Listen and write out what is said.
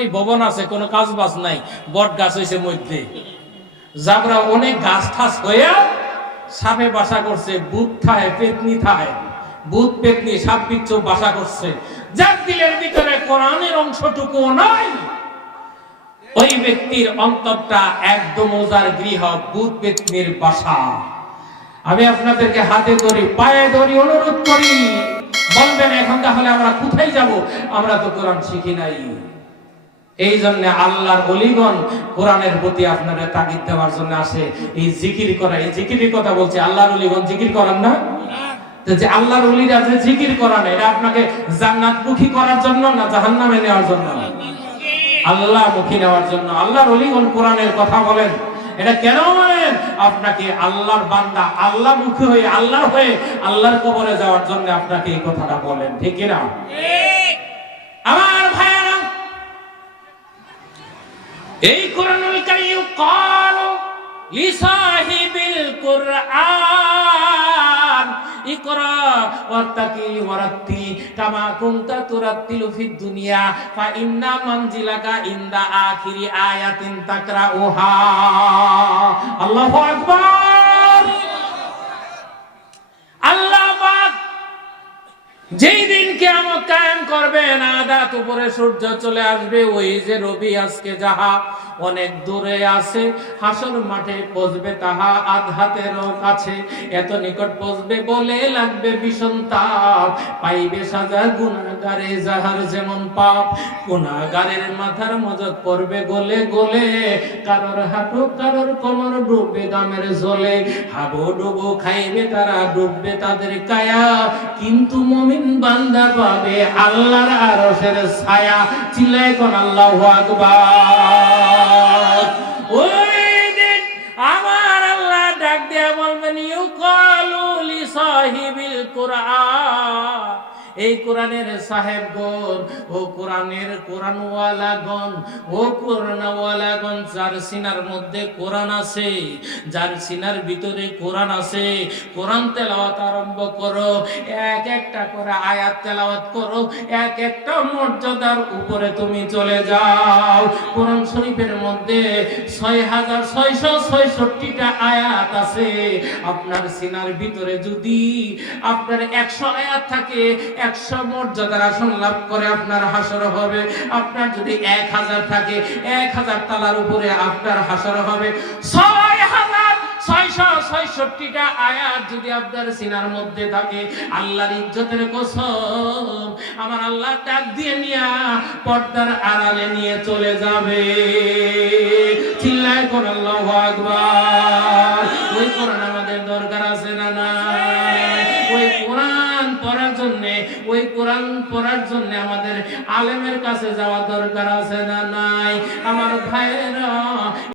ভবন আছে, কোনো কাজ বাজ নাই, বট গাছ হয়েছে মধ্যে। জাবরা অনেক গাছ ঠাস হইয়া সাপে বাসা করছে বুধ থায়, পেতনি থায়। বুধ পেতনি, সাপ বিচ্ছু বাসা করছে। যার দিলের ভিতরে কোরআনের অংশটুকু নাই। ওই ব্যক্তির অন্তরটা একদম ওজার গৃহ বুধ পেতনির বাসা। আমি আপনাদেরকে হাতে ধরি, পায়ে ধরি, অনুরোধ করি, বলবেন, এখন তাহলে আমরা কোথায় যাব? আমরা তো কোরআন শিখি নাই। এই জন্য আল্লাহর অলিগণ কোরআনের প্রতি আপনারা তাগিদ দেওয়ার জন্য আসে। এই জিকির করা, এই জিকিরের কথা বলছে, আল্লাহর অলিগণ জিকির করান না? যে আল্লাহর অলিরা যে জিকির করান, এটা আপনাকে জান্নাত মুখী করার জন্য না জাহান্নামে নেওয়ার জন্য? আল্লাহ মুখী নেওয়ার জন্য। আল্লাহর অলিগণ কোরআনের কথা বলেন। এটা কেন বলেন? আপনাকে আল্লাহর বান্দা আল্লাহ মুখী হয়ে, আল্লাহর হয়ে আল্লাহর কবরে যাওয়ার জন্য আপনাকে এই কথাটা বলেন, ঠিক না আমার এই কোরআনুল কারীম قالوا لصاحب القرآن اقرأ وارتقي ورتل كما كنت ترتل في الدنيا فإن منزلك عند آخر آية تقرأها الله أكبر আল্লাহ পাক যেই দিন কেমন কায়েম করবেন আদাত উপরে সূর্য চলে আসবে, ওই যে রবি আজকে যাহা অনেক দূরে আছে, হাসর মাঠে পৌঁছবে তাহা আধাতেরও কাছে। এত নিকট পৌঁছবে বলে লাগবে ভীষণ তাপ পাইবে সাজা গুণাগারে যাহার যেমন পাপ। গুণাগারের মাথার মজত পড়বে গলে গলে, কারোর হাঁটু কারোর কোমর ডুববে গামের জলে হাবো ডুবো খাইবে তারা, ডুববে তাদের কায়া, কিন্তু মমিন বান্দা পাবে আল্লাহর আরশের ছায়া চিল্লায় কোন আল্লাহু আকবার। ওই দিন আমার আল্লাহ ডাক দেয়া বলবেন, ইউকালু লি সাহিবিল কুরআন। এই কোরআনের সাহেবগণ ও কোরআনের কোরআনওয়ালাগণ ও কোরআনওয়ালাগণ যার সিনার মধ্যে কোরআন আছে, যার সিনার ভিতরে কোরআন আছে, কোরআন তেলাওয়াত আরম্ভ করো, এক একটা করে আয়াত তেলাওয়াত করো, এক একটা মর্যাদার উপরে তুমি চলে যাও। কোরআন শরীফের মধ্যে ছয় হাজার ছয়শো ছয়ষট্টিটা আয়াত আছে। আপনার সিনার ভিতরে যদি আপনার একশো আয়াত থাকে, একশো মর্যাদার আসন লাভ করে আপনার হাসর হবে। আপনার যদি এক হাজার থাকে, এক হাজার তালার উপরে আপনার হাসর হবে। ছয় হাজার ইজ্জতের আল্লাহ দিয়ে পর্দার আড়ালে নিয়ে চলে যাবে। চিল্লায় কোরআন পড়ার জন্য আমাদের আলেমের কাছে যাওয়া দরকার আছে না নাই? আমার ভাইয়েরা